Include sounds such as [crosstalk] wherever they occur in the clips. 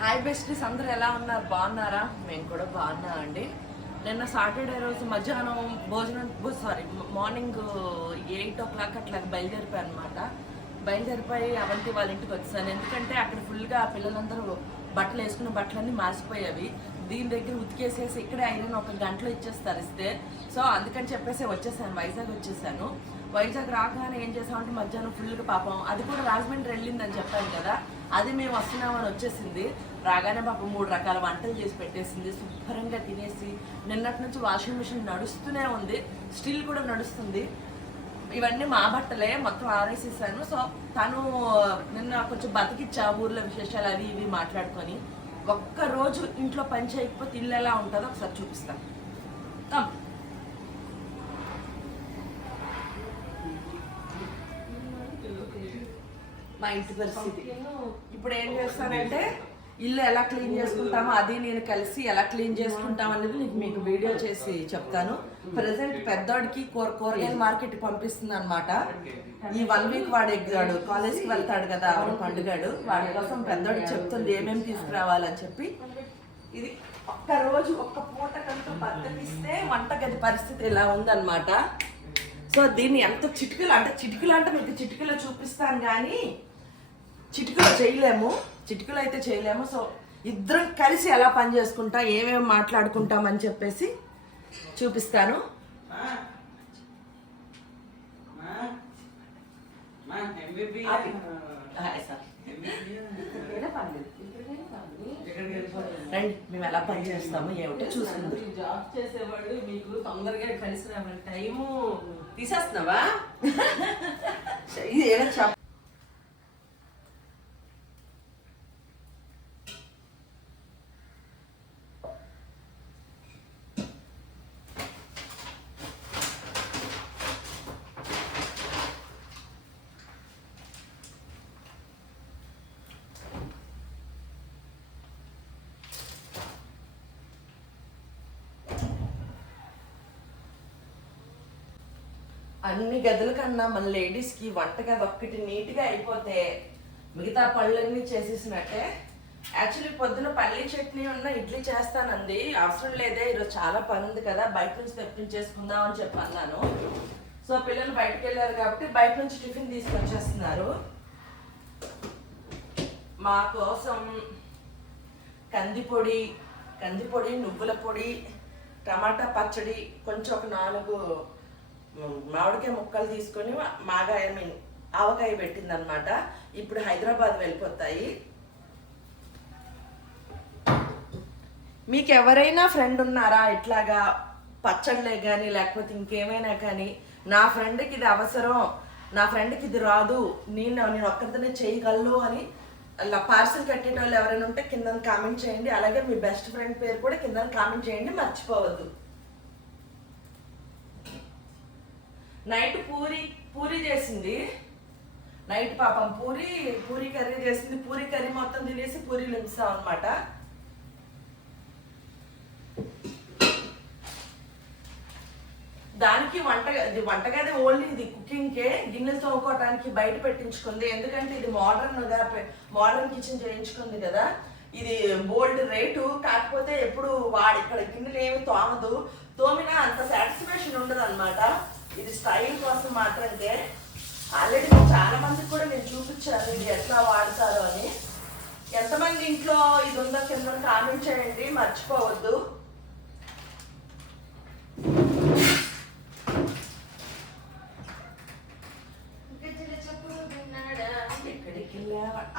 Hi besties అందరూ ఎలా ఉన్నారు? బాగున్నారా? మేము కూడా బాగున్నా అండి. నిన్న సాటర్డే రోజు మధ్యాహ్నం భోజనం sorry morning eight o'clock అట్లా బయలుదేరిపోయి అనమాట బయలుదేరిపోయి అవంతి వాళ్ళ ఇంటికి వచ్చాను ఎందుకంటే అక్కడ ఫుల్గా పిల్లలందరూ బట్టలు వేసుకున్న బట్టలన్నీ మాసిపోయేవి. దీని దగ్గర ఉతికేసేసి ఇక్కడే ఐరన్ ఒక గంటలో ఇచ్చేస్తారు ఇస్తే సో అందుకని చెప్పేసి వచ్చేసాను వైజాగ్ వచ్చేసాను. వైజాగ్ రాగానే ఏం చేసామంటే మధ్యాహ్నం ఫుల్గా పాపం అది కూడా రాజమండ్రి వెళ్ళిందని చెప్పాను కదా. అది మేము వస్తున్నామని వచ్చేసింది. రాగానే పాప మూడు రకాల వంటలు చేసి పెట్టేసింది. శుభ్రంగా తినేసి నిన్నటి నుంచి వాషింగ్ మిషన్ నడుస్తూనే ఉంది. స్టిల్ కూడా నడుస్తుంది. ఇవన్నీ మా బట్టలే మొత్తం ఆరేసేసాను. సో తను నిన్న కొంచెం బతికిచ్చా ఊర్లో విశేషాలు అవి ఇవి మాట్లాడుకొని. ఒక్క రోజు ఇంట్లో పని చేయకపోతే ఇల్లు ఎలా ఉంటుందో ఒకసారి చూపిస్తాను. కమ్. మా ఇంటి పరిస్థితి. ఇప్పుడు ఏం చేస్తానంటే ఇల్లు ఎలా క్లీన్ చేసుకుంటామో అది నేను కలిసి ఎలా క్లీన్ చేసుకుంటాం అనేది నీకు మీకు వీడియో చేసి చెప్తాను. ప్రజెంట్ పెద్దోడికి కూర కూరగాయల మార్కెట్ పంపిస్తుంది అనమాట ఈ వన్ వీక్ వాడు ఎగ్గాడు. కాలేజ్కి వెళ్తాడు కదా వాడు పండుగాడు. వాడి కోసం పెద్దోడికి చెప్తుంది ఏమేమి తీసుకురావాలని చెప్పి. ఇది ఒక్క రోజు ఒక్క పూట కంటూ బద్దకిస్తే వంటగది పరిస్థితి ఇలా ఉందన్నమాట. సో దీన్ని ఎంత చిటికలు అంటే చిటికలు అంటే మీకు చిటికలో చూపిస్తాను కానీ చిటికలో చేయలేము. చిటికలో అయితే చేయలేము. సో ఇద్దరం కలిసి ఎలా పని చేసుకుంటాం ఏమేమి మాట్లాడుకుంటాం అని చెప్పేసి చూపిస్తాను. రండి మేము ఎలా పని చేస్తాము ఏమిటో చూసుకుందాం. జాబ్ చేసేవాళ్ళు మీకు తొందరగా కలిసి రావాలి టైము తీసేస్తున్నావా? [laughs] ఇది ఏదో చెప్ప అన్ని గదుల కన్నా మన లేడీస్కి వంటగది ఒక్కటి నీట్గా అయిపోతే మిగతా పళ్ళన్నీ చేసేసినట్టే. యాక్చువల్లీ పొద్దున పల్లి చట్నీ ఉన్న ఇడ్లీ చేస్తానంది. అవసరం లేదే ఈరోజు చాలా పని ఉంది కదా బయట నుంచి తెప్పించేసుకుందాం అని చెప్పి అన్నాను. సో పిల్లలు బయటకు వెళ్ళారు కాబట్టి బయట నుంచి టిఫిన్ తీసుకొచ్చేస్తున్నారు. మా కోసం కందిపొడి కందిపొడి నువ్వుల పొడి టమాటా పచ్చడి కొంచెం ఒక నాలుగు మామిడికాయ ముక్కలు తీసుకొని మాగాయ మీన్ ఆవకాయ పెట్టిందనమాట ఇప్పుడు హైదరాబాద్ వెళ్ళిపోతాయి. మీకు ఎవరైనా ఫ్రెండ్ ఉన్నారా? ఇట్లాగా పచ్చళ్ళే కానీ లేకపోతే ఇంకేమైనా కానీ నా ఫ్రెండ్కి ఇది అవసరం. నా ఫ్రెండ్కి ఇది రాదు. నేను నేను ఒక్కరితోనే చేయగలను అని అలా పార్సల్ కట్టేటోళ్ళు ఎవరైనా ఉంటే కింద కామెంట్ చేయండి. అలాగే మీ బెస్ట్ ఫ్రెండ్ పేరు కూడా కింద కామెంట్ చేయండి. మర్చిపోవద్దు. నైట్ పూరి పూరి చేసింది. నైట్ పాపం పూరి పూరి కర్రీ చేసింది. పూరి కర్రీ మొత్తం తినేసి పూరి ఉంచుతాం అనమాట దానికి వంట ఇది వంటగది ఓన్లీ ఇది కుకింగ్కే గిన్నెలు తోముకోవటానికి బయట పెట్టించుకుంది. ఎందుకంటే ఇది మోడర్న్గా మోడర్న్ కిచెన్ చేయించుకుంది కదా. ఇది బోల్డ్ రేటు కాకపోతే ఎప్పుడు వాడు ఇక్కడ గిన్నెలు ఏమి తోమదు. తోమినా అంత సాటిస్ఫాక్షన్ ఉండదు అనమాట ఇది స్టైల్ కోసం మాత్రమే ఆల్రెడీ చాలా మందికి కూడా నేను చూపించాను ఇది ఎట్లా వాడతారు అని. ఎంతమంది ఇంట్లో ఇది ఉందో కింద కామెంట్ చేయండి మర్చిపోవద్దు?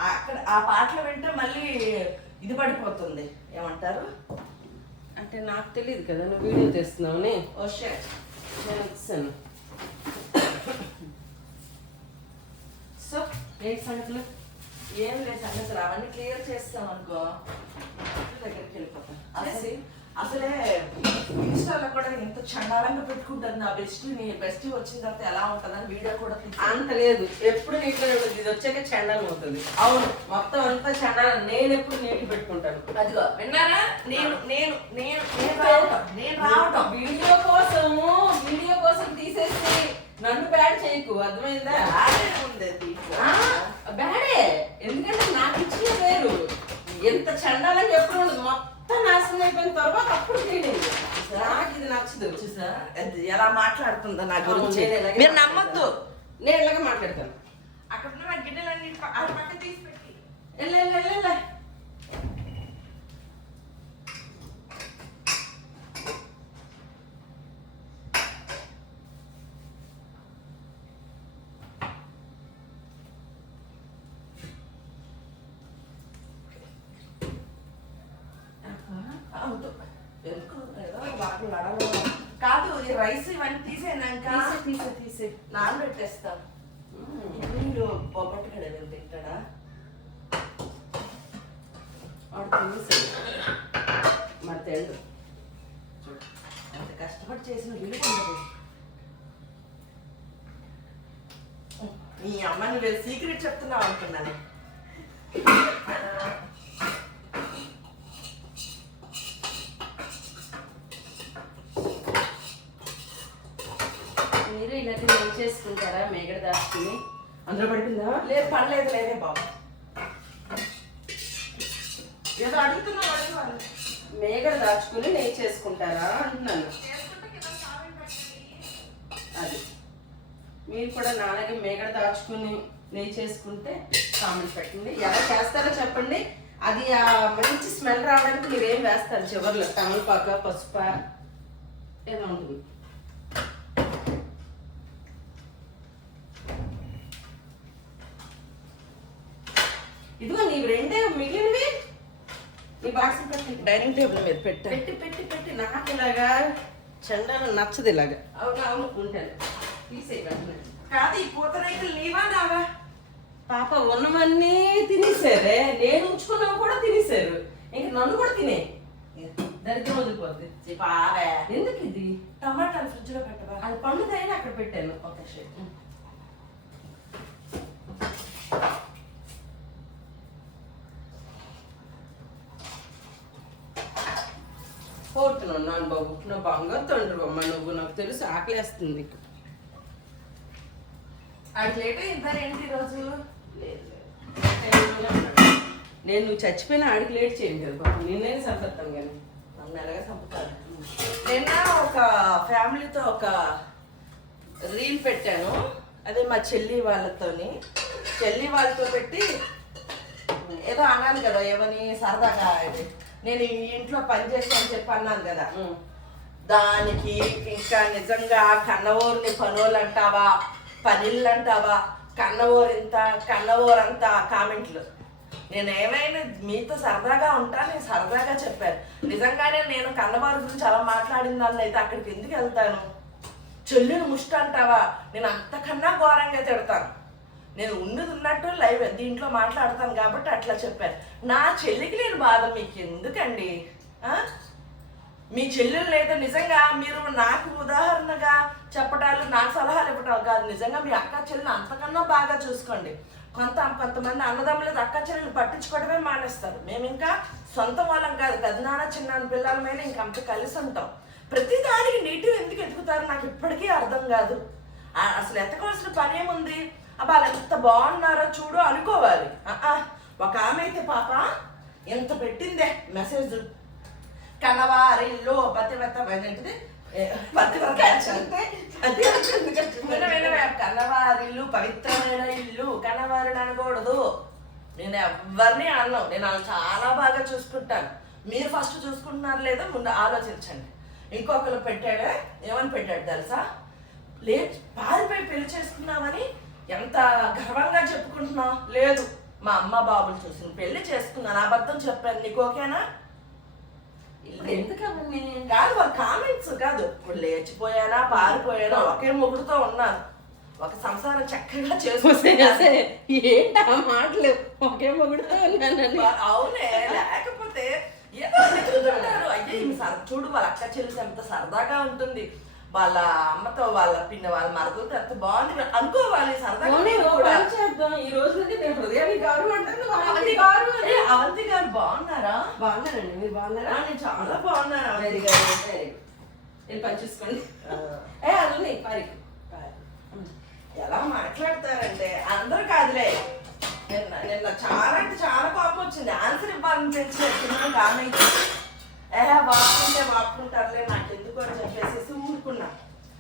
అక్కడ ఆ పాటలు వింటే మళ్ళీ ఇది పడిపోతుంది. ఏమంటారు? అంటే నాకు తెలియదు కదా నువ్వు వీడియో తెస్తున్నావు నేను సో ఏంటి సంగతులు? ఏం లేదు సంగతులు అవన్నీ క్లియర్ చేస్తాం అనుకో. దగ్గరికి వెళ్ళిపోతాం. అసలు అసలే ఇన్స్టాలో కూడా ఇంత చండాలంగా పెట్టుకుంటుంది నా బెస్ట్ నీ బెస్ట్ వచ్చిన తర్వాత ఎలా ఉంటుందని వీడియో కూడా అంత లేదు. ఎప్పుడు నీటిలో ఉంటుంది ఇది వచ్చాక చండాలం అవుతుంది. అవును. మొత్తం అంతా చండాలం. నేను ఎప్పుడు నీటి పెట్టుకుంటాను. అదిగో విన్నారా? నేను నేను నేను నేను రావటం. నేను రావటం. వీడియో కోసము వీడియో కోసం తీసేసి నన్ను బ్యాడ్ చేయకు. అర్థమైందా? ఉంది బ్యాడే. ఎందుకంటే నాకు ఇచ్చిన వేరు ఎంత చండాలంగా ఎప్పుడు ఉండదు. మొత్తం నాశనం అయిపోయిన తర్వాత అప్పుడు క్లీనింగ్ నాకు ఇది నచ్చదు. చూసా? అది ఎలా మాట్లాడుతుందో నా గురించి. మీరు నమ్మొద్దు. నేను ఇలాగే మాట్లాడతాను. అక్కడ ఉన్న నా గిన్నెలన్నీ ప- ఆ పక్క తీసి పెట్టి. వెళ్ళ వెళ్ళ వెళ్ళ అవుతూ ఎందుకు ఏదో వాటిని నడవడం. కాదు ఈ రైస్ ఇవన్నీ తీసేనాక తీసే తీసే తీసే. నానబెట్టేస్తాను ఇప్పుడు బొబ్బట్టు కడ తింటాడా? వాడు తీసేది మరి తెలు అంత కష్టపడి చేసిన విలువ ఉండదు మీ అమ్మ నువ్వు సీక్రెట్ చెప్తున్నావు అనుకున్నాను. మీరు ఇలాంటి ఏం చేసుకుంటారా మేగడ దాచుకుని? అందులో పడుతుందా లేదు పడలేదు లేదే బాబు. ఏదో అడుగుతున్నావు అడుగుతాను మేగడ దాచుకుని నెయ్యి చేసుకుంటారా అంటున్నాను. అది. మీరు కూడా నాలాగే మేగడ దాచుకుని నెయ్యి చేసుకుంటే కామెంట్ పెట్టండి. ఎలా చేస్తారో చెప్పండి. అది ఆ మంచి స్మెల్ రావడానికి మీరు ఏం వేస్తారు చివర్లో? తమలపాక పసుప ఏదో ఉంటుంది. ఇదిగో నీవు రెండే మిగిలినవి. ఈ బాక్స్ పెట్టి. డైనింగ్ టేబుల్ మీద పెట్టా. పెట్టి పెట్టి పెట్టి నాకు ఇలాగా చండాలం నచ్చదు ఇలాగా. అవునా అవును ఉంటాను. తీసేయి వెంటనే కాదు ఈ పూతరేకులు నీవా నావా? పాప ఉన్నవన్నీ తినేసారే. నేను ఉంచుకున్నవి కూడా తినేసారు. ఇంక నన్ను కూడా తినే. దరిద్రం వదిలిపోద్ది. పావే. ఎందుకు ఇది? టమాటాలు ఫ్రిడ్జ్లో పెట్టవా? అది పండుదైనా అక్కడ పెట్టాను. ఓకే షేర్ కోరుతున్నాను నాన్న బాబు నా బంగారు తండ్రి అమ్మ నువ్వు నాకు తెలుసు ఆకలేస్తుంది అది ఇంత ఏంటి ఈరోజు. నేను నువ్వు చచ్చిపోయిన ఆడికి లేట్ చేయండి కదా పాపం నిన్నే సంపత్తాను కానీ. నన్ను ఎలాగ చంపుతారు? నిన్న ఒక ఫ్యామిలీతో ఒక రీల్ పెట్టాను అదే మా చెల్లి వాళ్ళతోని. చెల్లి వాళ్ళతో పెట్టి ఏదో అన్నాను కదా ఏమని సరదాగా ఇది. నేను ఈ ఇంట్లో పని చేస్తాను చెప్పి అన్నాను కదా. దానికి ఇంకా నిజంగా కన్నవోరిని పనులు అంటావా? పనిళ్ళు అంటావా కన్నవోరింత కన్నవోరంత కామెంట్లు. నేను ఏమైనా మీతో సరదాగా ఉంటా నేను సరదాగా చెప్పాను. నిజంగానే నేను కన్నవారి గురించి అలా మాట్లాడిన దాన్ని అయితే అక్కడికి ఎందుకు వెళ్తాను? చెల్లిని ముష్టి అంటావా? నేను అంతకన్నా ఘోరంగా తిడతాను. నేను ఉన్నది ఉన్నట్టు లైవ్ దీంట్లో మాట్లాడతాను కాబట్టి అట్లా చెప్పాను నా చెల్లికి నేను బాధ మీకు ఎందుకండి మీ చెల్లెలు లేదా. నిజంగా మీరు నాకు ఉదాహరణగా చెప్పటాలు నాకు సలహాలు ఇవ్వటం కాదు. నిజంగా మీ అక్క చెల్లెలు అంతకన్నా బాగా చూసుకోండి. కొంత కొంతమంది అన్నదమ్ములు అక్క చెల్లెలు పట్టించుకోవడమే మానేస్తారు. మేము ఇంకా సొంత వాళ్ళం కాదు. పెద్దనాన్న చిన్న పిల్లల మీద ఇంకా అంత కలిసి ఉంటాం. ప్రతి దానికి నీటి ఎందుకు ఎదుగుతారు నాకు ఇప్పటికీ అర్థం కాదు. అసలు ఎతకవలసిన పని ఏముంది? అబ్బా వాళ్ళు ఎంత బాగున్నారో చూడు అనుకోవాలి. ఒక ఆమె అయితే పాప ఎంత పెట్టిందే మెసేజ్. కనవారిల్లు పతివ్రత ఏంటిది? పతివ్రత అంటే కనవారిల్లు పవిత్రమైన ఇల్లు కనవారిని అనకూడదు. నేను ఎవరిని అన్నావు నేను వాళ్ళు చాలా బాగా చూసుకుంటాను. మీరు ఫస్ట్ చూసుకుంటున్నారు లేదో ముందు ఆలోచించండి. ఇంకొకరు పెట్టాడే ఏమని పెట్టాడు తెలుసా? లే పారిపోయి పెళ్ళి చేసుకున్నామని ఎంత గర్వంగా చెప్పుకుంటున్నావు? లేదు. మా అమ్మ బాబులు చూసిన పెళ్ళి చేసుకున్నాను. అబద్ధం చెప్పాను. నీకు ఓకేనా? ఇప్పుడు ఎందుకు అవన్నీ కాదు వాళ్ళ కామెంట్స్ కాదు. ఇప్పుడు లేచిపోయానా పారిపోయానా ఒకే మొగుడుతో ఉన్నాను ఒక సంసారం చక్కగా ఒసే, ఏంటి ఆ మాటలు? ఒకే మొగుడుతో ఉన్నానని. వా- అవునే లేకపోతే ఏదో చెప్తుంటారు. అయ్యో చూడు వాళ్ళ అక్క చెల్లి ఎంత సరదాగా ఉంటుంది. వాళ్ళ అమ్మతో వాళ్ళ పిన్న వాళ్ళ మరదలతో ఎంత బాగుంది. అనుకోవాలి సరదాగా ఈ రోజు నుంచి నేను హృదయాన్ని గారు అంటాను. అవంతి గారు అవంతి గారు బాగున్నారా? బాగున్నానండి మీరు బాగున్నారా? నేను చాలా బాగున్నాను అవంతి గారు. నేను పని చూసుకోండి. ఏ అది పారికి ఎలా మాట్లాడతారంటే అందరూ కాదులే. నిన్న నిన్న చాలా అంటే చాలా కోపం వచ్చింది. ఆన్సర్ ఇవ్వాలని తెలిసిన తిన్నాను కానీ ఏ వాడుకుంటే వాడుకుంటారులే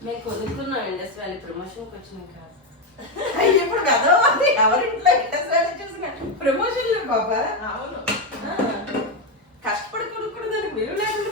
మేము కుదురుతున్నాం ఇండస్ వ్యాలీ ప్రమోషన్కి వచ్చినాం కాదు. ఇప్పుడు కదా అది ఎవరింట్లో ఇంట్రెస్ట్ వ్యాలీ చూసిన? ప్రమోషన్లు బాబా? అవును. కష్టపడి కొనుక్కున్న దానికి విలువ లేకుండా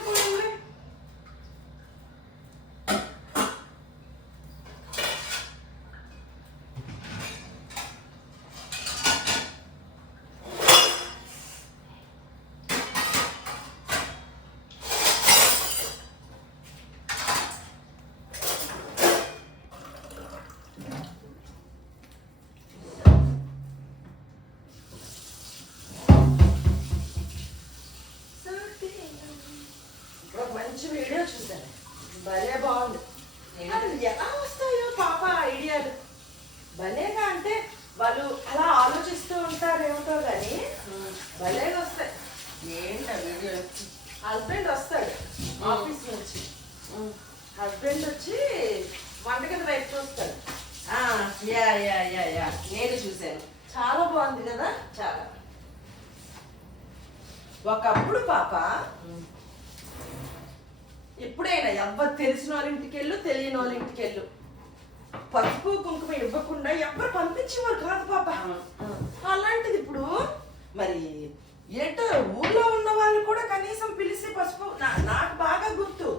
హస్బెండ్ వచ్చి వంటగది వైపు చూస్తాడు. Yeah yeah yeah yeah. నేను చూశాను. చాలా బాగుంది కదా? చాలా. ఒకప్పుడు పాప ఎప్పుడైనా ఎవ్వరు తెలిసిన వాళ్ళ ఇంటికి వెళ్ళు తెలియని వాళ్ళ ఇంటికి వెళ్ళు పసుపు కుంకుమ ఇవ్వకుండా ఎవ్వరు పంపించేవారు కాదు పాప. అలాంటిది ఇప్పుడు మరి ఏంటో ఊళ్ళో ఉన్న వాళ్ళు కూడా కనీసం పిలిచి పసుపు. నాకు బాగా గుర్తు.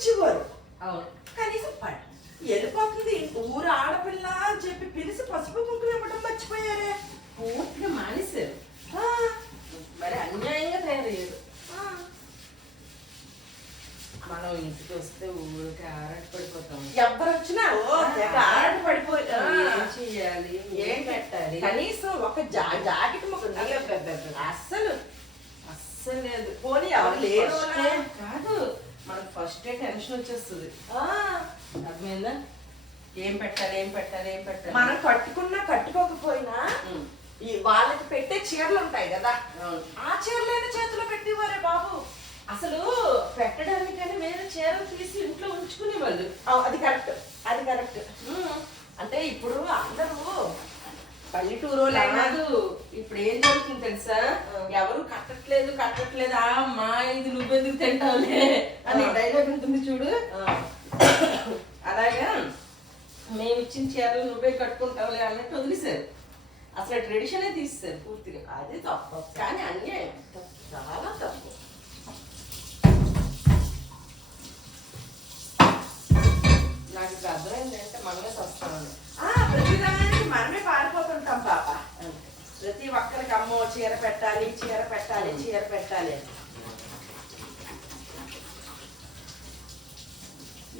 అందరు ఇచ్చేవారు అవును కనీసం ప- వెళ్ళిపోతుంది ఊరు ఆడపిల్ల అని చెప్పి పిలిచి పసుపు కుంకుమ ఇవ్వడం మర్చిపోయారే పూర్తిగా మానేశారు ఆ, మరి అన్యాయంగా తయారయ్యారు ఆ. మనం ఇంటికి వస్తే ఊరికి ఆరాట పడిపోతాం ఎవ్వరు వచ్చినా ఓ తెగ ఆరాట పడిపోయి ఆ. ఏం చెయ్యాలి ఏం పెట్టాలి కనీసం ఒక జా జాకెట్ ముక్క అబ్బబ్బబ్బ. అస్సలు అస్సలు లేదు పోనీ ఎవరు లేరు ఫస్ట్ అలా? కాదు ఫస్ట్ టెన్షన్ వచ్చేస్తుంది. ఆ, అర్థమైందా? ఏం పెట్టాలి ఏం పెట్టాలి ఏం పెట్టాలి? మనం కట్టుకున్నా కట్టుకోకపోయినా. ఈ వాళ్ళకి పెట్టే చీరలు ఉంటాయి కదా. ఆ చీరలైన చేతిలో పెట్టేవారే బాబు. అసలు పెట్టడానికని వేరే చీరలు తీసి ఇంట్లో ఉంచుకునేవాళ్ళు. ఆ, అది కరెక్ట్ అది కరెక్ట్. అంటే ఇప్పుడు అందరూ పల్లెటూరు కాదు ఇప్పుడు ఏం జరుగుతుంది తెలుసా? ఎవరు కట్టట్లేదు కట్టట్లేదు. ఆ అమ్మా ఇది నువ్వెందుకు తింటావులే? అని. డైలాగ్ ఉంటుంది చూడు. అలాగా మేము ఇచ్చిన చీరలు నువ్వే కట్టుకుంటావులే అన్నట్టు వదిలేశారు. అసలు ట్రెడిషనే తీస్తారు పూర్తిగా. అది తప్పు. కానీ అన్యాయం. చాలా తప్పు. నాకు ఇప్పుడు అర్థమైంది అంటే మనమే వస్తామని ప్రతిదానికి మనమే పారిపోతుంటాం పాప. ప్రతి ఒక్కరికి అమ్మో చీర పెట్టాలి చీర పెట్టాలి చీర పెట్టాలి అని. ఇది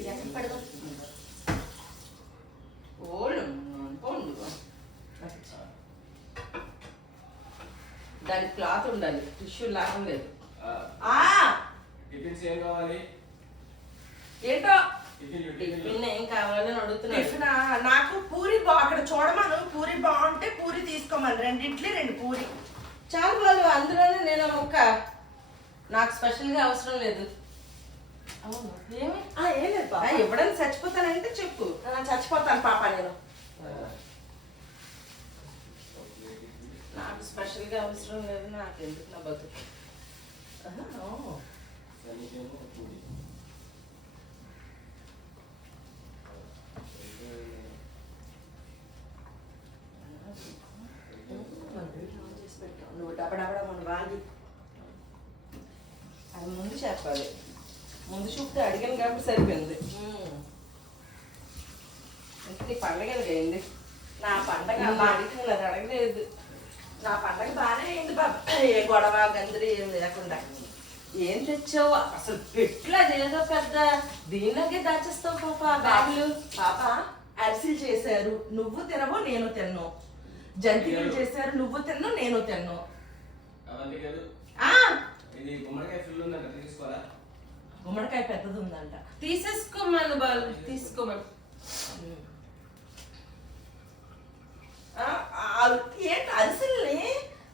ఎక్కడ పడిపోతుంది ఓళ్ళు పోండు దానికి క్లాత్ ఉండాలి టిష్యూ లాభం లేదు ఆ టిఫిన్స్ ఏం కావాలి ఏంటో టిఫిన్లు టిఫిన్లు టిఫిన్ ఏం కావాలని టిఫిన్? నాకు పూరి బా అక్కడ చూడమను. పూరి బాగుంటే పూరి తీసుకోమని. రెండు ఇడ్లీ రెండు పూరి. చాలు వాళ్ళు అందులోనే నేను ఒక ముక్క నాకు స్పెషల్గా అవసరం లేదు. అవును. ఏమి? ఏం లేదు పాప. చచ్చిపోతానంటే చెప్పు. చచ్చిపోతాను పాప నేను. నాకు స్పెషల్గా అవసరం లేదు నాకు ఎందుకు నా బతుకు? నువ్వు డబడబడ మన వాగి. అది ముందు చెప్పాలి. ముందు చూపితే అడిగాను కాబట్టి సరిపోయింది. ఇంటికి పండగ అయింది నా పండగ అడిగితే అది అడగలేదు. నా పండగ బాగానే అయింది బాబు. ఏ గొడవ గందరి ఏం లేకుండా. ఏం తెచ్చావు? అసలు పెట్లు అదేదో పెద్ద దీనిలోకే దాచేస్తావు పాప బ్యాగులు. పాప అరిసెలు చేశారు. నువ్వు తినవు నేను తిన్ను. జంతికలు చేశారు నువ్వు తిన్ను నేను తిన్ను అవన్నీ కాదు ఆ ఇది గుమ్మడికాయ పెద్దది ఉందంట తీసేసుకోమను బాలు తీసుకోమను. ఏంటి అరిసెల్ని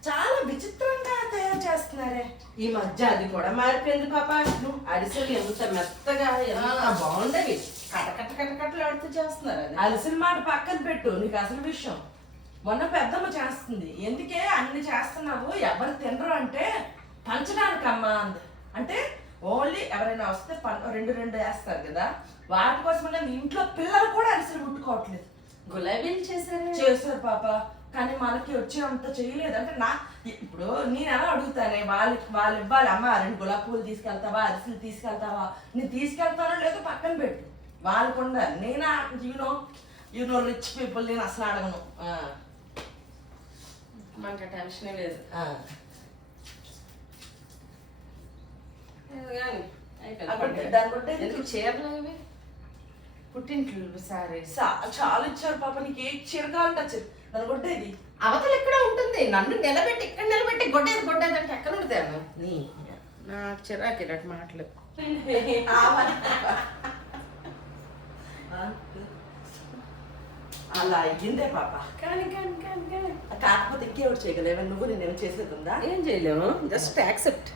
చాలా విచిత్రంగా తయారు చేస్తున్నారే. ఈ మధ్య అది కూడా మారిపోయింది పాప. అరిసెలు ఎంత మెత్తగా ఎంత. బాగుండేవి. కట కట కట కట్టలు ఆడుతూ చేస్తున్నారు అది. అరిసెల మాట పక్కన పెట్టు నీకు అసలు విషయం. మొన్న పెద్దమ్మ చేస్తుంది. ఎందుకే అన్ని చేస్తున్నావు? ఎవరు తినరు అంటే పంచడానికమ్మా అంది. అంటే ఓన్లీ ఎవరైనా వస్తే రెండు రెండు వేస్తారు కదా. వాటి కోసం నేను ఇంట్లో పిల్లలు కూడా అరిసెలు ముట్టుకోవట్లేదు. గులాబీలు చేశారు. చేశారు పాప. కానీ మనకి వచ్చే అంత చేయలేదు. అంటే నా ఇప్పుడు నేను ఎలా అడుగుతానే? వాళ్ళకి వాళ్ళు ఇవ్వాలి. అమ్మ రెండు గులాబీ పూలు తీసుకెళ్తావా? అరిసెలు తీసుకెళ్తావా? నేను తీసుకెళ్తానో లేదో పక్కన పెట్టు. వాళ్ళకు ఉండాలి నేను యూనో యూనో రిచ్ పీపుల్ నేను అసలు అడగను. ఆ, మనకి టెన్షనే లేదు ఆ. లేదు కానీ అయిపోయింది. అక్కడ దాన్ని కొట్టే ఎందుకు చీరలు పుట్టింట్లు సారీ. చాలా ఇచ్చారు పాప నీకు ఏ చీర కావాలంటే ఆ చీర. దాన్ని కొట్టేది. అవతల ఎక్కడ ఉంటుంది? నన్ను నిలబెట్టి ఇక్కడ నిలబెట్టి గొడ్డేది గొడ్డేది అంటే ఎక్కడ ఉంటాను నీ నాకు చిరాకు ఇలాంటి మాటలు. అలా అయ్యిందే పాప. కానీ కానీ కానీ కానీ. కాకపోతే ఇంకేవాడు చేయగలేవా? నువ్వు నేనేం చేసేది ఉందా? ఏం చేయలేము. Just accept